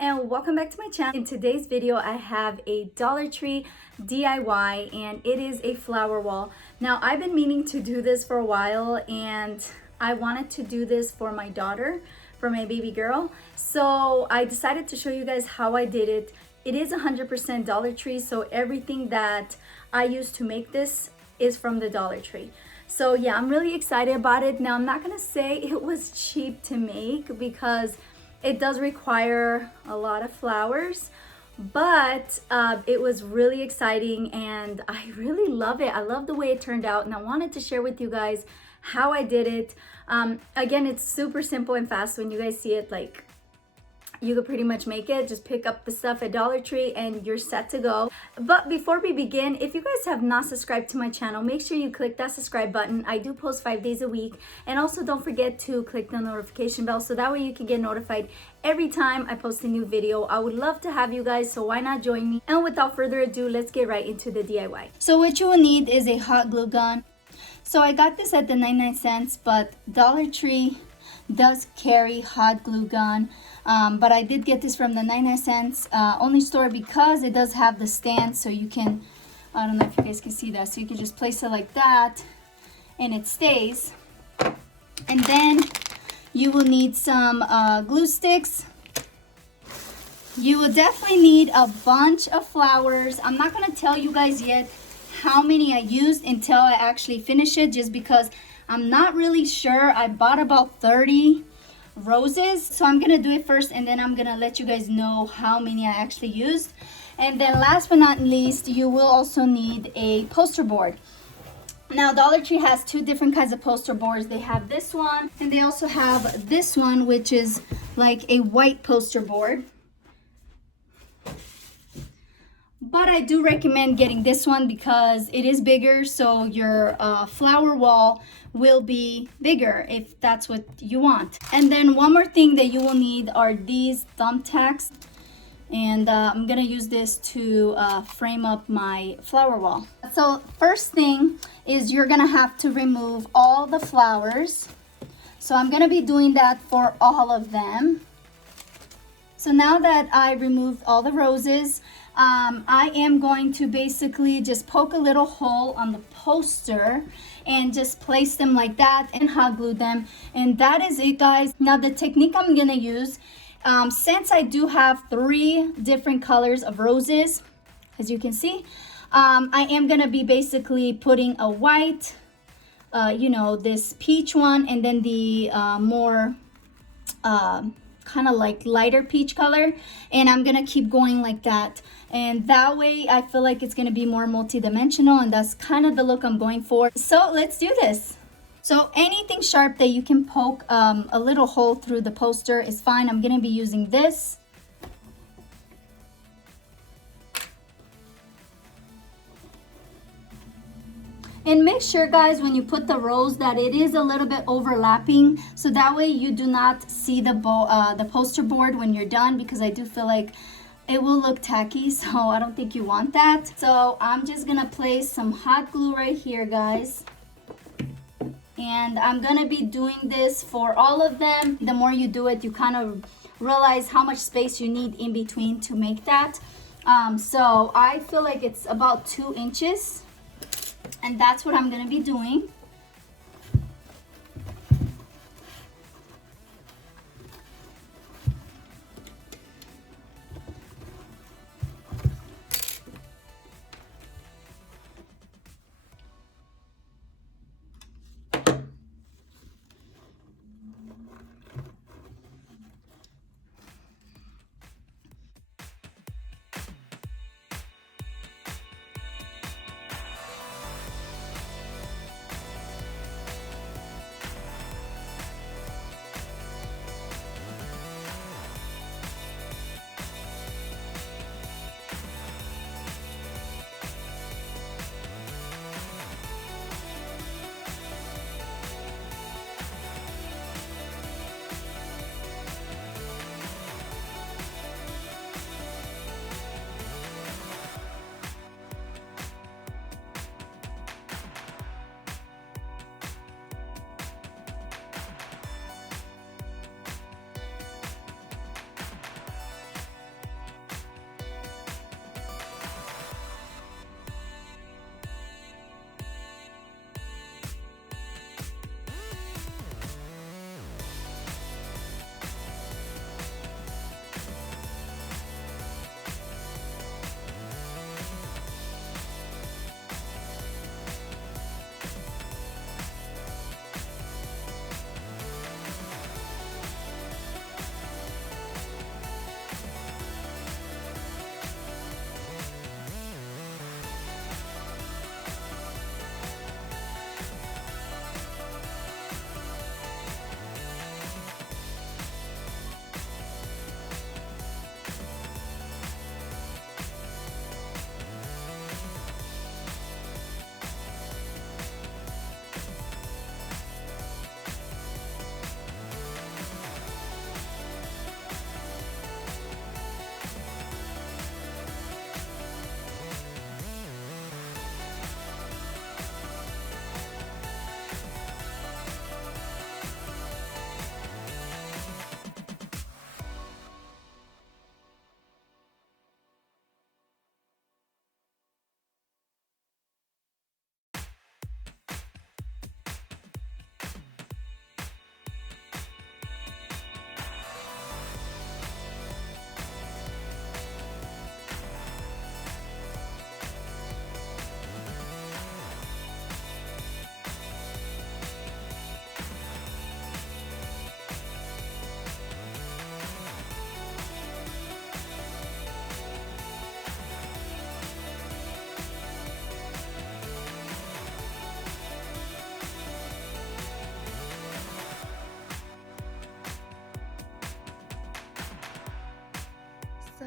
and welcome back to my channel. In today's video I have a Dollar Tree DIY and it is a flower wall. Now I've been meaning to do this for a while and I wanted to do this for my daughter, for my baby girl. So I decided to show you guys how I did it. It is 100% Dollar Tree, so everything that I used to make this is from the Dollar Tree. So yeah, I'm really excited about it. Now I'm not gonna say it was cheap to make because it does require a lot of flowers, but it was really exciting and I really love it. I love the way it turned out and I wanted to share with you guys how I did it. Again, it's super simple and fast. When you guys see it, like, you could pretty much make it. Just pick up the stuff at Dollar Tree and you're set to go. But before we begin, if you guys have not subscribed to my channel, make sure you click that subscribe button. I do post 5 days a week. And also don't forget to click the notification bell so that way you can get notified every time I post a new video. I would love to have you guys, so why not join me? And without further ado, let's get right into the DIY. So what you will need is a hot glue gun. So I got this at the 99¢, but Dollar Tree does carry hot glue gun. But I did get this from the 99¢, only store because it does have the stand, so you can, I don't know if you guys can see that, so you can just place it like that and it stays. And then you will need some glue sticks. You will definitely need a bunch of flowers. I'm not going to tell you guys yet how many I used until I actually finish it, just because I'm not really sure. I bought about 30 roses, so I'm gonna do it first and then I'm gonna let you guys know how many I actually used. And then last but not least, you will also need a poster board. Now Dollar Tree has two different kinds of poster boards. They have this one and they also have this one, which is like a white poster board. But I do recommend getting this one because it is bigger, so your flower wall will be bigger if that's what you want. And then one more thing that you will need are these thumbtacks. And I'm gonna use this to frame up my flower wall. So first thing is you're gonna have to remove all the flowers. So I'm gonna be doing that for all of them. So now that I removed all the roses, I am going to basically just poke a little hole on the poster and just place them like that and hot glue them. And that is it, guys. Now the technique I'm gonna use, since I do have 3 different colors of roses, as you can see, I am gonna be basically putting a white, this peach one, and then the more kind of like lighter peach color, and I'm gonna keep going like that, and that way I feel like it's gonna be more multi-dimensional, and that's kind of the look I'm going for. So let's do this. So anything sharp that you can poke a little hole through the poster is fine. I'm gonna be using this. And make sure, guys, when you put the rose that it is a little bit overlapping, so that way you do not see the poster board when you're done, because I do feel like it will look tacky, so I don't think you want that. So I'm just gonna place some hot glue right here, guys. And I'm gonna be doing this for all of them. The more you do it, you kind of realize how much space you need in between to make that. So I feel like it's about 2 inches. And that's what I'm gonna be doing.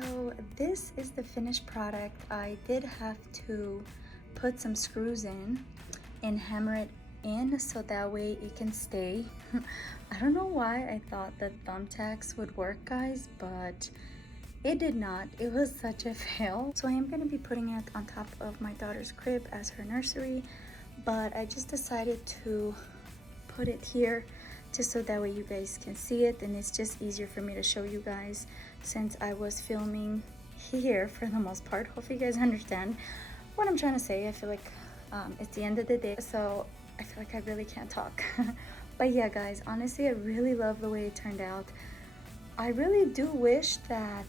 So this is the finished product. I did have to put some screws in and hammer it in so that way it can stay. I don't know why I thought that thumbtacks would work, guys, but it did not. It was such a fail. So I am going to be putting it on top of my daughter's crib as her nursery, but I just decided to put it here just so that way you guys can see it, and it's just easier for me to show you guys since I was filming here for the most part. Hopefully you guys understand what I'm trying to say. I feel like it's the end of the day, so I feel like I really can't talk. But yeah, guys, honestly, I really love the way it turned out. I really do wish that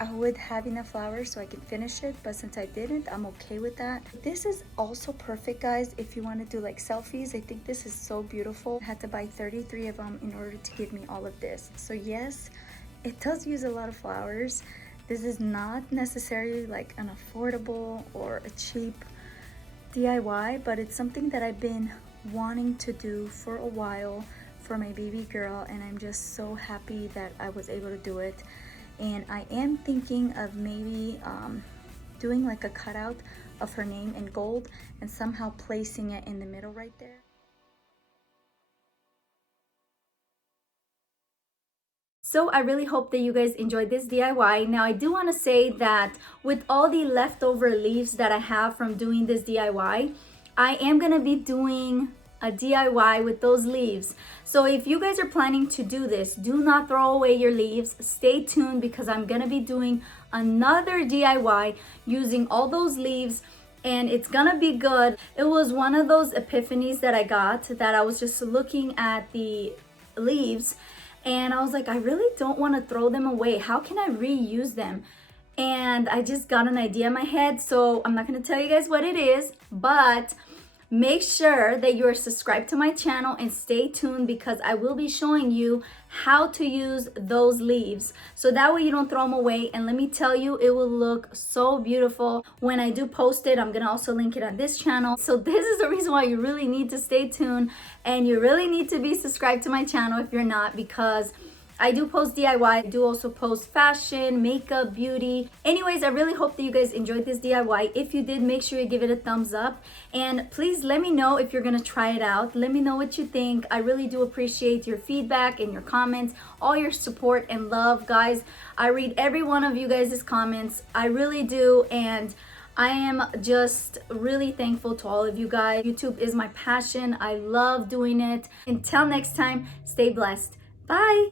I would have enough flowers so I could finish it, but since I didn't, I'm okay with that. This is also perfect, guys, if you want to do like selfies. I think this is so beautiful. I had to buy 33 of them in order to give me all of this. So yes, it does use a lot of flowers. This is not necessarily like an affordable or a cheap DIY, but it's something that I've been wanting to do for a while for my baby girl, and I'm just so happy that I was able to do it. And I am thinking of maybe doing like a cutout of her name in gold and somehow placing it in the middle right there. So I really hope that you guys enjoyed this DIY. Now I do want to say that with all the leftover leaves that I have from doing this DIY, I am going to be doing a DIY with those leaves. So if you guys are planning to do this, do not throw away your leaves. Stay tuned because I'm going to be doing another DIY using all those leaves, and it's gonna be good. It was one of those epiphanies that I got, that I was just looking at the leaves and I was like, I really don't want to throw them away. How can I reuse them? And I just got an idea in my head. So I'm not going to tell you guys what it is, but make sure that you are subscribed to my channel and stay tuned because I will be showing you how to use those leaves. So that way you don't throw them away. And let me tell you, it will look so beautiful. When I do post it, I'm going to also link it on this channel. So this is the reason why you really need to stay tuned and you really need to be subscribed to my channel if you're not, because I do post DIY. I do also post fashion, makeup, beauty. Anyways, I really hope that you guys enjoyed this DIY. If you did, make sure you give it a thumbs up. And please let me know if you're gonna try it out. Let me know what you think. I really do appreciate your feedback and your comments, all your support and love, guys. I read every one of you guys' comments. I really do. And I am just really thankful to all of you guys. YouTube is my passion. I love doing it. Until next time, stay blessed. Bye.